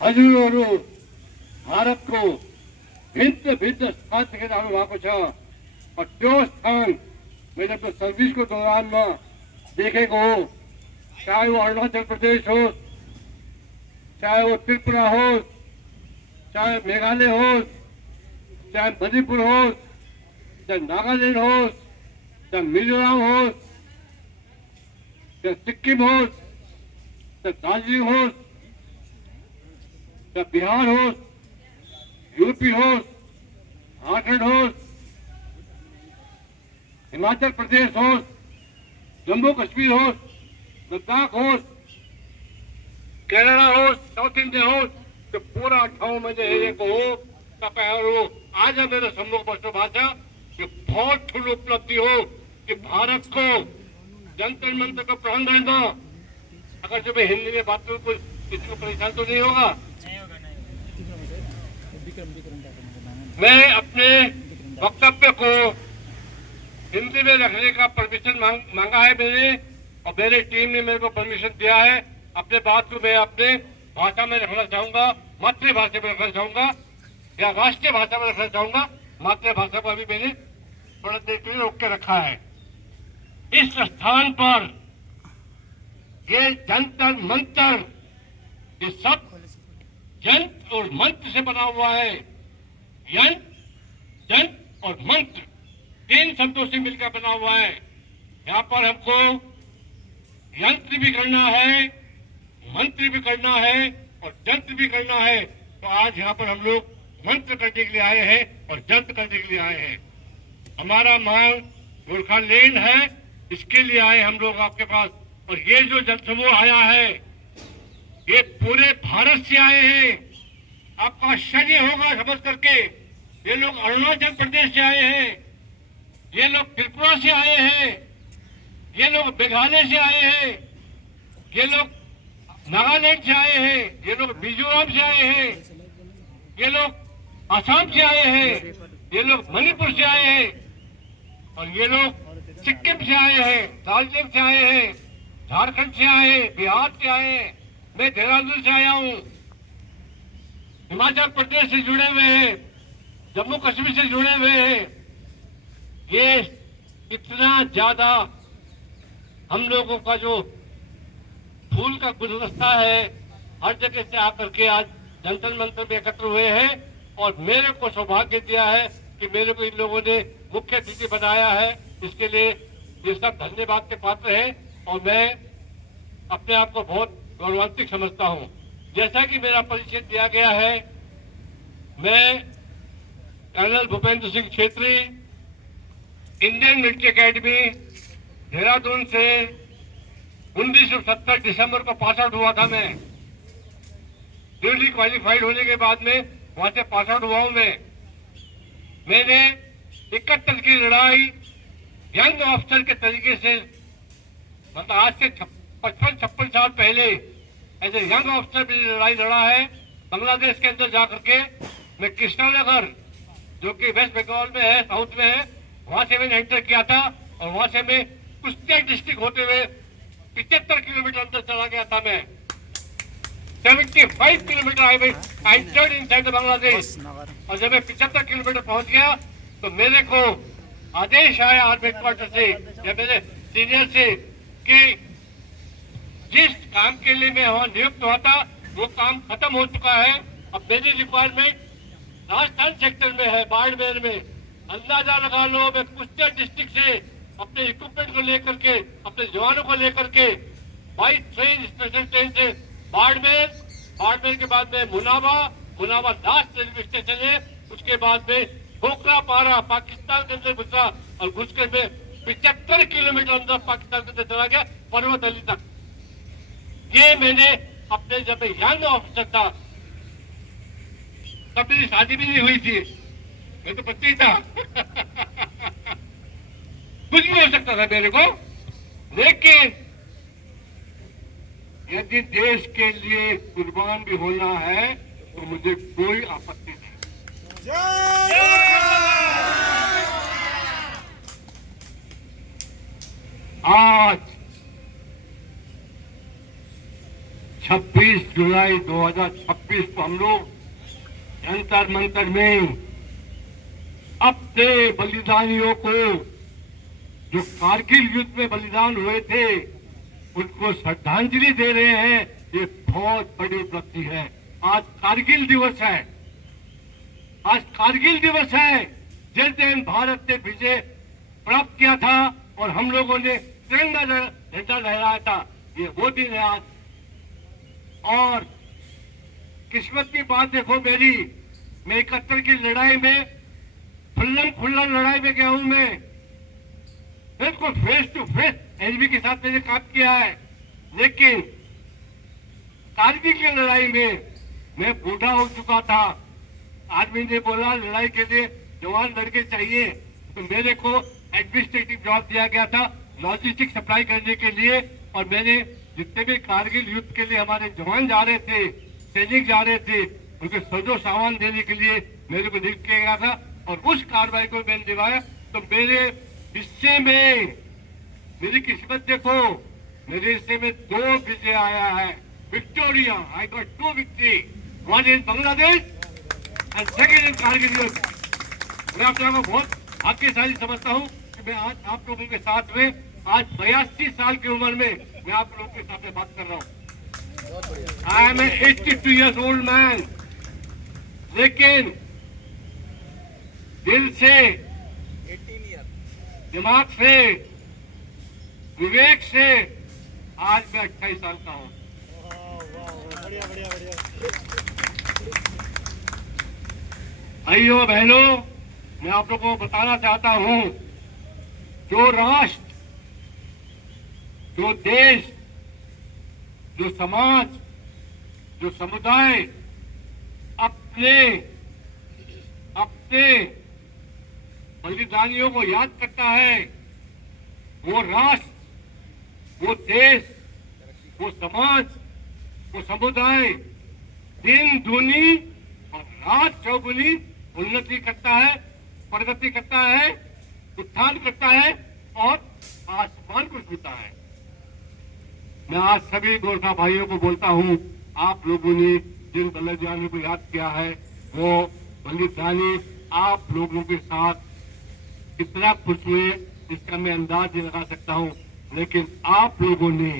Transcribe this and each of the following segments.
हजुरहरू भारतको भिन्न भिन्न स्थानदेखि आउनु भएको छ और त्यो स्थान मैले अपने सर्भिसको दौरानमा देखेको हो। चाहे वो अरुणाचल प्रदेश हो, चाहे वो त्रिपुरा हो, चाहे मेघालय हो, चाहे मणिपुर हो, चाहे नागालैंड हो, चाहे मिजोरम हो, चाहे सिक्किम हो, चाहे दार्जिलिंग हो, चाहे बिहार हो, यूपी हो, झारखंड हो, हिमाचल प्रदेश हो, जम्मू कश्मीर हो, लद्दाख हो, केरला हो, साउथ इंडिया हो, तो पूरा ठाउँ में हेरेको हो। तपाईहरु आज मेरो सम्मुख बस्नु भएको छ। यो बहुत ठुलो उपलब्धि हो कि भारत को जंतर मंतर को प्रांगण में, अगर जब हिंदी में बात करूं कोई किसी को परेशान तो नहीं होगा। मैं अपने वक्तव्य को हिंदी में रखने का परमिशन मांगा है मैंने, और मेरी टीम ने मेरे को परमिशन दिया है। अपने बात को मैं अपने भाषा में रखना चाहूंगा, मातृभाषा में रखना चाहूंगा या राष्ट्रीय भाषा में रखना चाहूंगा। मातृभाषा को अभी मैंने थोड़ा देर के लिए रोक के रखा है। इस स्थान पर ये जंतर मंतर, ये सब यंत्र और मंत्र से बना हुआ है। यंत्र, जंत्र और मंत्र, तीन शब्दों से मिलकर बना हुआ है। यहाँ पर हमको यंत्र भी करना है, मंत्र भी करना है और जंत्र भी करना है। तो आज यहाँ पर हम लोग मंत्र करने के लिए आए हैं और जंत्र करने के लिए आए हैं। हमारा मांग गोरखालैंड है, इसके लिए आए हम लोग आपके पास। और ये जो जनसमूह आया है, ये पूरे भारत से आए हैं। आपको आश्चर्य होगा समझ करके, ये लोग अरुणाचल प्रदेश से आए हैं, ये लोग त्रिपुरा से आए हैं, ये लोग मेघालय से आए हैं, ये लोग नागालैंड से आए हैं, ये लोग मिजोरम से आए हैं, ये लोग असम से आए हैं, ये लोग मणिपुर से आए हैं और ये लोग सिक्किम से आए हैं, दार्जिलिंग से आए हैं, झारखंड से आए हैं, बिहार से आए हैं, मैं देहरादून से आया हूँ, हिमाचल प्रदेश से जुड़े हुए हैं, जम्मू कश्मीर से जुड़े हुए हैं। ये इतना ज्यादा हम लोगों का जो फूल का गुलदस्ता है, हर जगह से आकर के आज जंतर मंतर में एकत्र हुए हैं और मेरे को सौभाग्य दिया है कि मेरे को इन लोगों ने मुख्य अतिथि बनाया है। इसके लिए ये सब धन्यवाद के पात्र हैं और मैं अपने आप को बहुत गौरवान्वित समझता हूँ। जैसा कि मेरा परिचय दिया गया है, मैं colonel Bhupendra Singh Chhetri, Indian military academy Dehradun से 1970 दिसंबर को पास आउट हुआ था। मैं ड्यूली क्वालिफाइड होने के बाद में वहां से पास आउट हुआ हूं। मैंने 71 की लड़ाई यंग ऑफिसर के तरीके से, मतलब आज से 55-56 साल पहले एज ए यंग ऑफिसर भी लड़ाई लड़ा है बांग्लादेश के अंदर जाकर के। मैं कृष्णानगर जो कि वेस्ट बंगाल में है, साउथ में है, वहां से मैंने एंटर किया था और वहां से मैं कुश्तिया डिस्ट्रिक्ट होते हुए 75 किलोमीटर अंदर चला गया था। मैं 75 kilometre I entered inside Bangladesh और जब मैं 75 किलोमीटर पहुंच गया तो मेरे को आदेश आया आर्मी हेडक्वार्टर से या मेरे सीनियर से कि जिस काम के लिए मैं वहां नियुक्त हुआ था वो काम खत्म हो चुका है। अब मेरी रिक्वायरमेंट राजस्थान सेक्टर में है, बाड़मेर में। अंदाजा लगा लो, मैं कुश्तिया डिस्ट्रिक्ट से अपने इक्विपमेंट को लेकर के, अपने जवानों को लेकर के बाई ट्रेन, स्पेशल ट्रेन से बाड़मेर, बाड़मेर के बाद में मुनावा लास्ट रेलवे स्टेशन है, उसके बाद में खोखरापारा पाकिस्तान के अंदर घुसा और घुस कर मैं 75 किलोमीटर अंदर पाकिस्तान के अंदर चला गया, पर्वत अली तक। ये मैंने अपने जब मैं यंग ऑफिसर था तब मेरी शादी भी नहीं हुई थी, मैं तो बच्चे ही था कुछ भी हो सकता था मेरे को, लेकिन यदि देश के लिए कुर्बान भी होना है तो मुझे कोई आपत्ति नहीं। आज 26 जुलाई 2026 को हम लोग जंतर मंतर में अपने बलिदानियों को, जो कारगिल युद्ध में बलिदान हुए थे, उनको श्रद्धांजलि दे रहे हैं। ये बहुत बड़ी उपलब्धि है। आज कारगिल दिवस है। आज कारगिल दिवस है, जिस दिन भारत ने विजय प्राप्त किया था और हम लोगों ने तिरंगा झंडा लहराया था। ये वो दिन है आज। और किस्मत की बात देखो मेरी, मैं 71 की लड़ाई में खुल्लम लड़ाई में गया हूं। मैं बिल्कुल फेस टू फेस एनबी के साथ मैंने काम किया है, लेकिन कारगिल की लड़ाई में मैं बूढ़ा हो चुका था। आदमी ने बोला लड़ाई के लिए जवान लड़के चाहिए, तो मेरे को एडमिनिस्ट्रेटिव जॉब दिया गया था लॉजिस्टिक सप्लाई करने के लिए। और मैंने जितने भी कारगिल युद्ध के लिए हमारे जवान जा रहे थे, सैनिक जा रहे थे, उनके सजो सामान देने के लिए मेरे को नियुक्त किया गया था। और उस कार्रवाई को मैंने निभाया। तो मेरे हिस्से में, मेरी किस्मत देखो, मेरे हिस्से में 2 विजय आया है। Victoria, I got 2 victory, one in Bangladesh and second in Kargil युद्ध। मैं अपने को बहुत भाग्यशाली समझता हूँ कि मैं आज आप लोगों के साथ में, आज 82 साल की उम्र में मैं आप लोगों के सामने बात कर रहा हूँ। I am 82 years old man, लेकिन दिल से, दिमाग से, विवेक से आज मैं 28 साल का हूँ। भाइयों बहनों, मैं आप लोगों को बताना चाहता हूं, जो राष्ट्र, जो देश, जो समाज, जो समुदाय अपने बलिदानियों को याद करता है, वो राष्ट्र, वो देश, वो समाज, वो समुदाय दिन दूनी और रात चौगुनी उन्नति करता है, प्रगति करता है, उत्थान करता है और आसमान को छूता है। मैं आज सभी गोरखा भाइयों को बोलता हूं, आप लोगों ने जिन बलिदानियों को याद किया है, वो बलिदानी आप लोगों के साथ कितना खुश हुए इसका मैं अंदाज नहीं लगा सकता हूं। लेकिन आप लोगों ने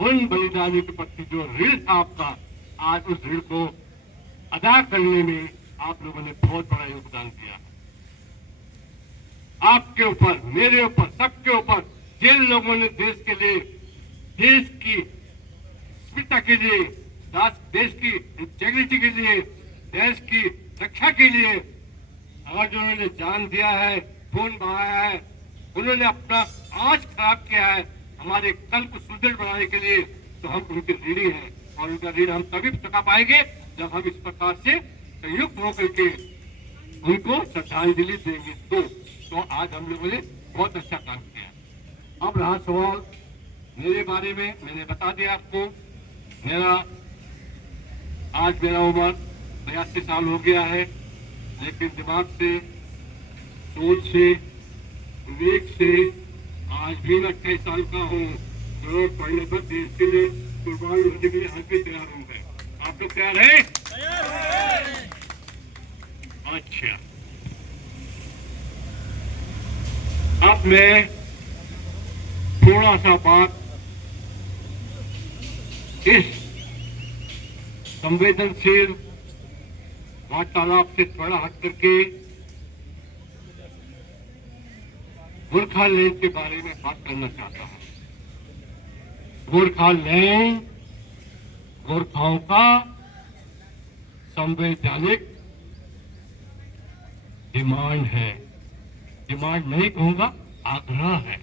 उन बलिदानियों के प्रति जो ऋण था आपका, आज उस ऋण को अदा करने में आप लोगों ने बहुत बड़ा योगदान दिया। आपके ऊपर, मेरे ऊपर, सबके ऊपर, जिन लोगों ने देश के लिए, देश की अस्मिता के लिए, देश की इंटेग्रिटी के लिए, देश की रक्षा के लिए अगर जो उन्होंने जान दिया है, खून बहाया है, उन्होंने अपना आज खराब किया है हमारे कल को सुदृढ़ बनाने के लिए, तो हम उनके ऋणी हैं। और उनका ऋण हम तभी चुका पाएंगे जब हम इस प्रकार से संयुक्त होकर के उनको श्रद्धांजलि देंगे। तो आज हम लोगों ने बहुत अच्छा काम किया। अब रहा सवाल मेरे बारे में, मैंने बता दिया आपको। आज मेरा उम्र 82 साल हो गया है, लेकिन दिमाग से, सोच से, विवेक से आज भी मैं 28 साल का हूँ। जरूरत पड़ने पर देश के लिए कुर्बान होने के लिए हम भी तैयार हूँ। आप लोग तैयार हैं? अच्छा, अब मैं थोड़ा सा बात इस संवेदनशील वार्तालाप से थोड़ा हट करके गोरखालैंड के बारे में बात करना चाहता हूं। गोरखालैंड गोरखाओं का संवैधानिक डिमांड है। डिमांड नहीं कहूंगा, आग्रह है।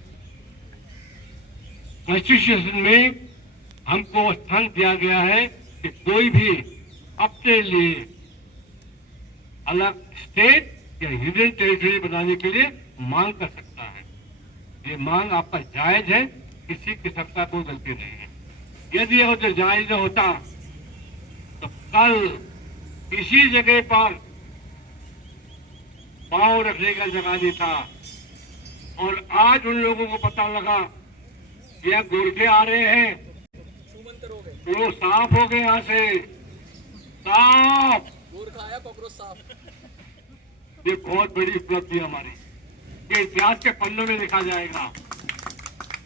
कॉन्स्टिट्यूशन में हमको स्थान दिया गया है कि कोई भी अपने लिए अलग स्टेट या यूनियन टेरिटरी बनाने के लिए मांग कर सकता है। ये मांग आपका जायज है, किसी किस्म का कोई गलती नहीं है। यदि अगर जायज होता तो कल इसी जगह पर पांव रखने का जगह नहीं था। और आज उन लोगों को पता लगा कि यह गोरखे आ रहे हैं, वो साफ हो गए यहाँ से, साफ। गोरखा आया, कॉकरोच साफ। ये बहुत बड़ी उपलब्धि हमारी, ये इतिहास के पन्नों में लिखा जाएगा।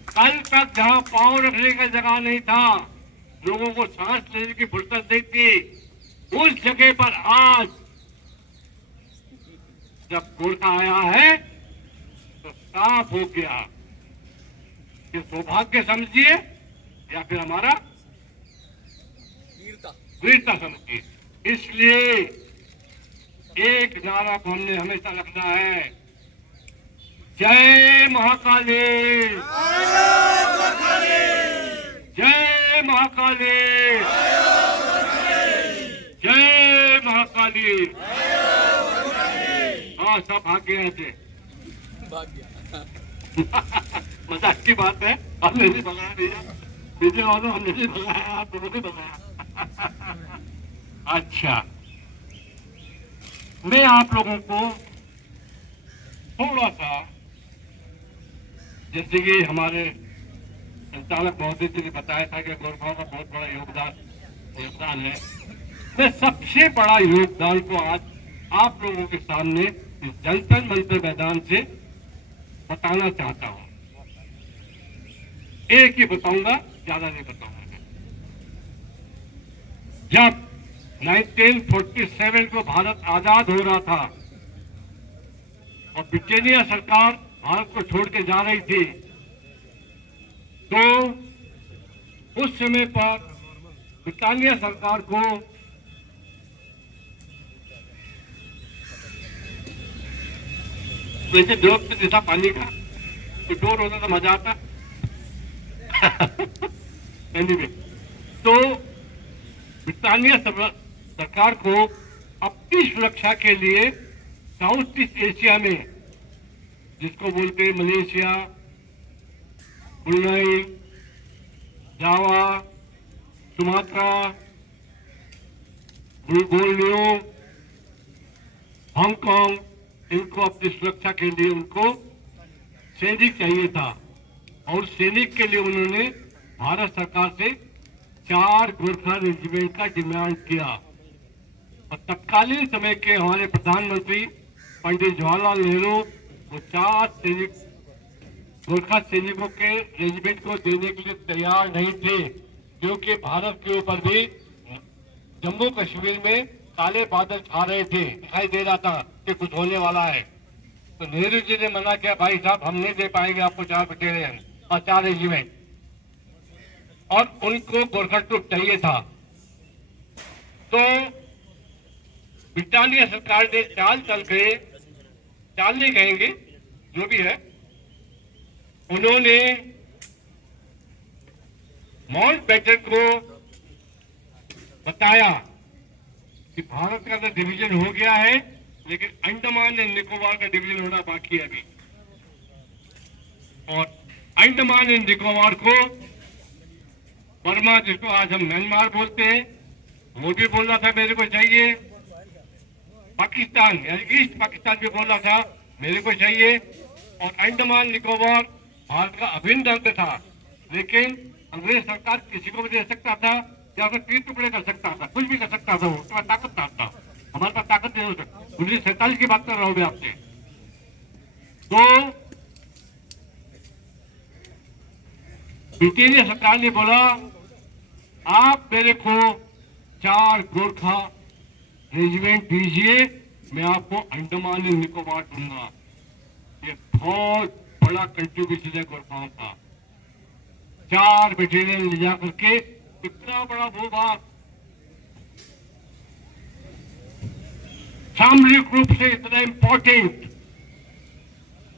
कल तक जहाँ पांव रखने का जगह नहीं था, लोगों को सांस लेने की फुर्सत नहीं थी, उस जगह पर आज जब गोरखा आया है तो साफ हो गया। ये सौभाग्य समझिए या फिर हमारा वीरता समझिए। इसलिए एक नारा को हमने हमेशा रखना है, जय महाकाली, जय महाकाली, जय महाकाली। हाँ, सब भाग गए थे, भाग गया। मजाक की बात है, हमने नहीं भगाया भैया, विजय वालों हमने नहीं भगाया, आप लोगों ने भगाया। अच्छा, मैं आप लोगों को थोड़ा सा, जैसे कि हमारे संचालक महोदय जी ने बताया था कि गोरखाओं का बहुत बड़ा योगदान है, मैं सबसे बड़ा योगदान को आज आप लोगों के सामने इस जनतन मंत्र मैदान से बताना चाहता हूं। एक ही बताऊंगा, ज्यादा नहीं बताऊंगा। जब 1947 को भारत आजाद हो रहा था और ब्रिटेनिया सरकार भारत को छोड़ के जा रही थी, तो उस समय पर ब्रिटानिया सरकार को वैसे जोक तो जैसा पानी का तो डोर होता तो मजा आता। एनीवे, तो ब्रिटानिया सरकार को अपनी सुरक्षा के लिए साउथ ईस्ट एशिया में, जिसको बोलते हैं मलेशिया, ब्रुनेई, जावा, सुमात्रा, बोर्नियो, हांगकांग, इनको अपनी सुरक्षा के लिए उनको सैनिक चाहिए था और सैनिक के लिए उन्होंने भारत सरकार से 4 गोरखा रेजिमेंट का डिमांड किया। और तत्कालीन समय के हमारे प्रधानमंत्री पंडित जवाहरलाल नेहरू वो 4 सैनिक गोरखा सैनिकों के रेजिमेंट को देने के लिए तैयार नहीं थे, क्योंकि भारत के ऊपर भी जम्मू कश्मीर में काले बादल छा रहे थे, दिखाई दे रहा था कि कुछ होने वाला है। तो नेहरू जी ने मना किया, भाई साहब हम नहीं दे पाएंगे आपको 4 बटालियन और 4 रेजिमेंट, और उनको गोरखा ट्रूप चाहिए था। तो ब्रिटानिया सरकार ने चाल चल गए, चाल नहीं कहेंगे, जो भी है, उन्होंने माउंटबेटन को बताया कि भारत का तो डिवीजन हो गया है, लेकिन अंडमान एंड निकोबार का डिवीजन होना बाकी है अभी। और अंडमान एंड निकोबार को बर्मा, जिसको आज हम म्यांमार बोलते हैं, वो भी बोल रहा था मेरे को चाहिए। पाकिस्तान यानी ईस्ट पाकिस्तान भी बोल रहा था मेरे को चाहिए। और अंडमान निकोबार भारत का अभिन्न अंग था, लेकिन अंग्रेज सरकार किसी को भी दे सकता था या फिर 3 टुकड़े कर सकता था, कुछ भी कर सकता था, वो उसके ताकत था। हमारे पास ताकत नहीं हो सकती। 1947 की बात कर रहा हूं मैं आपसे। तो ब्रिटेनिया सरकार ने बोला, आप मेरे को 4 गोरखा रेजिमेंट दीजिए, मैं आपको अंडमान एंड निकोबार दूंगा। ये बहुत बड़ा कंट्रीब्यूशन है गोरखाओं का। 4 बटालियन ले जा करके इतना बड़ा भूभाग सामरिक रूप से इतना इंपॉर्टेंट,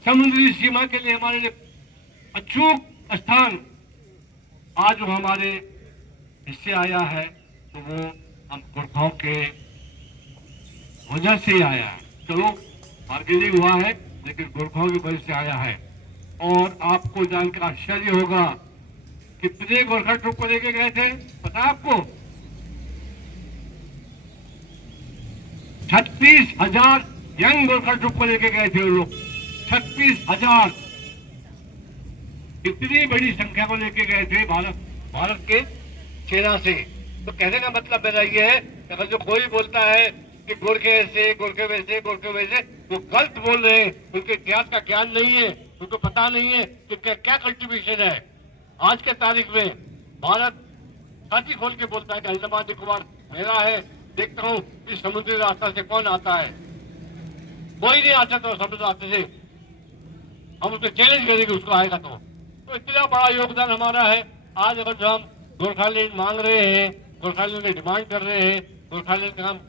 समुद्री सीमा के लिए हमारे लिए अचूक स्थान आज जो हमारे हिस्से आया है, तो वो हम गोरखाओं के वजह से ही आया है। चलो बार्गेनिंग हुआ है, लेकिन गोरखाओं की वजह से आया है। और आपको जानकर आश्चर्य होगा, कितने गोरखा ट्रूप को लेके गए थे पता है आपको? 36,000 यंग गोरखा ट्रूप को लेके गए थे वो लोग। 36,000 इतनी बड़ी संख्या को लेके गए थे। भारत के सेना से। तो कहने का मतलब मेरा ये है कि अगर जो कोई बोलता है कि गोरखे ऐसे, गोरखे वैसे, गोरखे वैसे, वो गलत बोल रहे हैं। उनके इतिहास का ज्ञान नहीं है, उनको पता नहीं है कि क्या क्या कंट्रीब्यूशन है। आज के तारीख में भारत छाती खोल के बोलता है कि अंडमान निकोबार मेरा है, देखता हूँ इस समुद्री रास्ता से कौन आता है। कोई नहीं आता तो समुद्र रास्ते से, हम उसको चैलेंज करेंगे, उसको आएगा तो इतना बड़ा योगदान हमारा है। आज अगर जो हम गोरखालैंड मांग रहे हैं, गोरखालैंड की डिमांड कर रहे हैं, गोरखालैंड का हम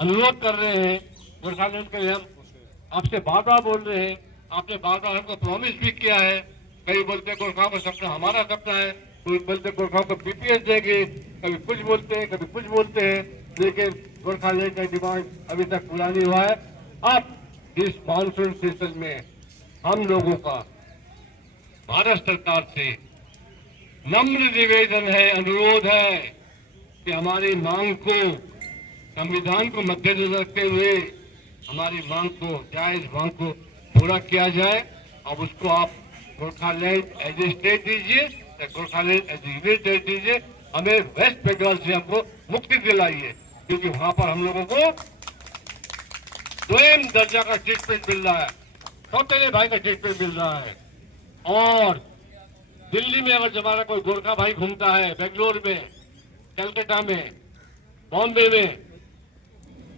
अनुरोध कर रहे हैं, गोरखालैंड के लिए हम आपसे बार बार बोल रहे हैं, आपने बार बार हमको प्रॉमिस भी किया है। कई बोलते हैं गोरखाओं का सपना हमारा सपना है, कोई बोलते हैं गोरखाओं को बीपीएस देंगे, कभी कुछ बोलते हैं, कभी कुछ बोलते हैं, लेकिन गोरखालैंड का डिमांड अभी तक पूरा नहीं हुआ है। अब इस मानसून सीजन में हम लोगों का भारत सरकार से नम्र निवेदन है, अनुरोध है कि हमारी मांग को, संविधान को मद्देनजर रखते हुए हमारी मांग को, जायज मांग को पूरा किया जाए। अब उसको आप गोरखालैंड एज ए स्टेट दीजिए या Gorkhaland as a unit state दीजिए, हमें वेस्ट बंगाल से हमको मुक्ति दिलाइए, क्योंकि वहां पर हम लोगों को स्वयं दर्जा का ट्रीटमेंट मिल रहा है, सौतेले भाई का ट्रीटमेंट मिल रहा है। और दिल्ली में अगर हमारा कोई गोरखा भाई घूमता है, बेंगलोर में, कलकत्ता में, बॉम्बे में,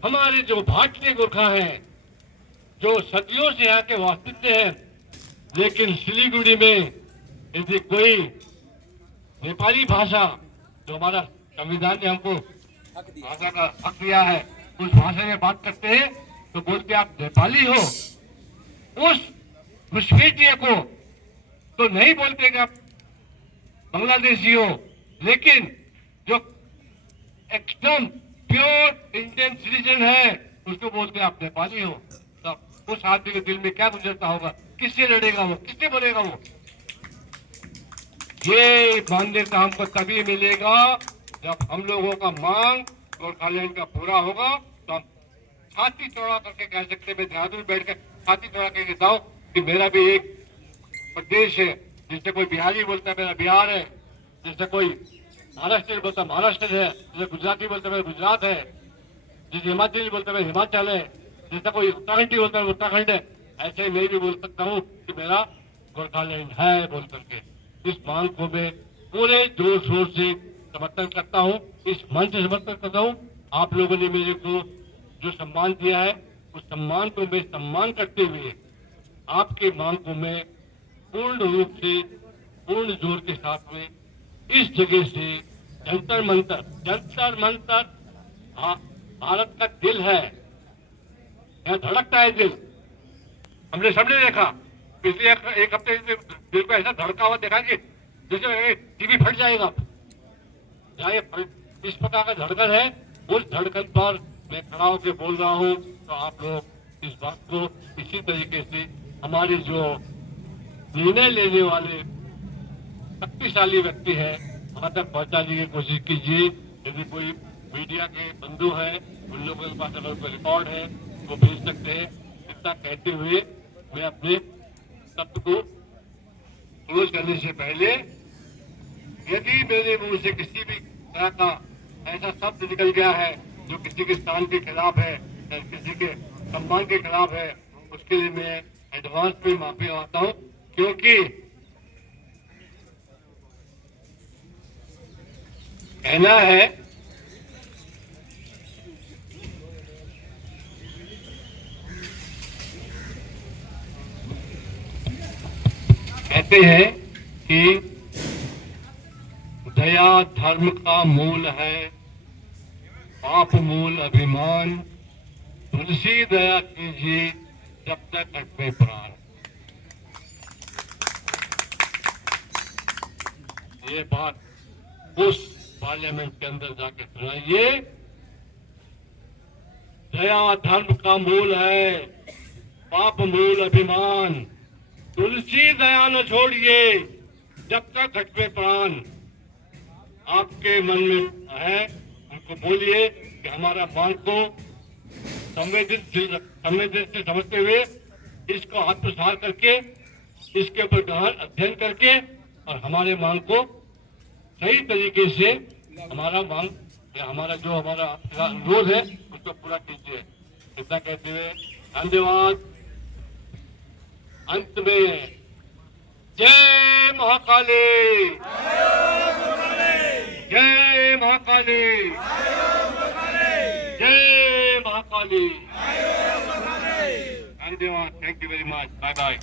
हमारे जो भारतीय गोरखा हैं, जो सदियों से यहाँ के वास्तव्य हैं, लेकिन सिलीगुड़ी में यदि कोई नेपाली भाषा, जो हमारा संविधान ने हमको भाषा का हक दिया है, उस भाषा में बात करते हैं तो बोलते आप नेपाली हो। उस घुसपैठिए को तो नहीं बोलते कि आप बांग्लादेशी हो, लेकिन जो एकदम प्योर इंडियन सिटीजन है उसको बोलते आप नेपाली हो। तो उस आदमी के दिल में क्या गुजरता होगा, किससे लड़ेगा वो, किससे बोलेगा वो। ये मान्यता हमको तभी मिलेगा जब हम लोगों का मांग गोरखालैंड का पूरा होगा, तो हम छाती चौड़ा करके कह सकते हैं, देहात में बैठ कर छाती चौड़ा करके बताओ कि मेरा भी एक प्रदेश है। जिससे कोई बिहारी बोलता है मेरा बिहार है, जिससे कोई महाराष्ट्र बोलता है महाराष्ट्र है, जैसे गुजराती बोलता है मेरा गुजरात है, जिसे हिमाचली बोलता है हिमाचल है, जैसा कोई उत्तराखंडी बोलता है उत्तराखंड है। ऐसे ही मैं भी बोल सकता हूँ कि मेरा गोरखालैंड है बोल करके। इस मांग को मैं पूरे जोर शोर से समर्थन करता हूँ, इस मंच से समर्थन करता हूँ। आप लोगों ने मेरे को जो सम्मान दिया है, उस सम्मान को मैं सम्मान करते हुए आपके मांग को मैं पूर्ण रूप से, पूर्ण जोर के साथ में इस जगह से जंतर मंतर, जंतर मंतर भारत का दिल है, यहाँ धड़कता है दिल। हमने सबने देखा पिछले एक हफ्ते से दिल को ऐसा धड़का हुआ देखा कि जैसे टीवी फट जाएगा। जहाँ ये इस प्रकार का धड़कन है, उस धड़कन पर मैं खड़ा होकर बोल रहा हूँ। तो आप लोग इस बात को इसी तरीके से हमारे जो निर्णय लेने वाले शक्तिशाली व्यक्ति है वहां तक पहुंचाने की कोशिश कीजिए। यदि कोई मीडिया के बंधु है, उन लोगों के पास अगर कोई रिकॉर्ड है वो भेज सकते हैं। इतना कहते हुए मैं अपने शब्द को क्लोज करने से पहले, यदि मेरे मुंह से किसी भी तरह का ऐसा शब्द निकल गया है जो किसी के स्थान के खिलाफ है या किसी के सम्मान के खिलाफ है, उसके लिए मैं एडवांस में माफी मांगता हूँ। क्योंकि कहना है कहते हैं कि दया धर्म का मूल है, पाप मूल अभिमान, तुलसी दया कीजिए जब तक अटके प्राण। ये बात उस पार्लियामेंट के अंदर जाके सुनाइए। दया धर्म का मूल है, पाप मूल अभिमान, तुलसी दया न छोड़िए जब तक घटवे प्राण। आपके मन में है उनको बोलिए कि हमारा मांग को संवेदनशील समझते हुए इसको आत्मसात करके, इसके ऊपर गहन अध्ययन करके और हमारे मांग को सही तरीके से हमारा मांग या हमारा जो हमारा अनुरोध है उसको पूरा कीजिए। इतना कहते हुए धन्यवाद। अंत में जय महाकाली, जय महाकाली, जय महाकाली। धन्यवाद। Thank you very much. Bye bye.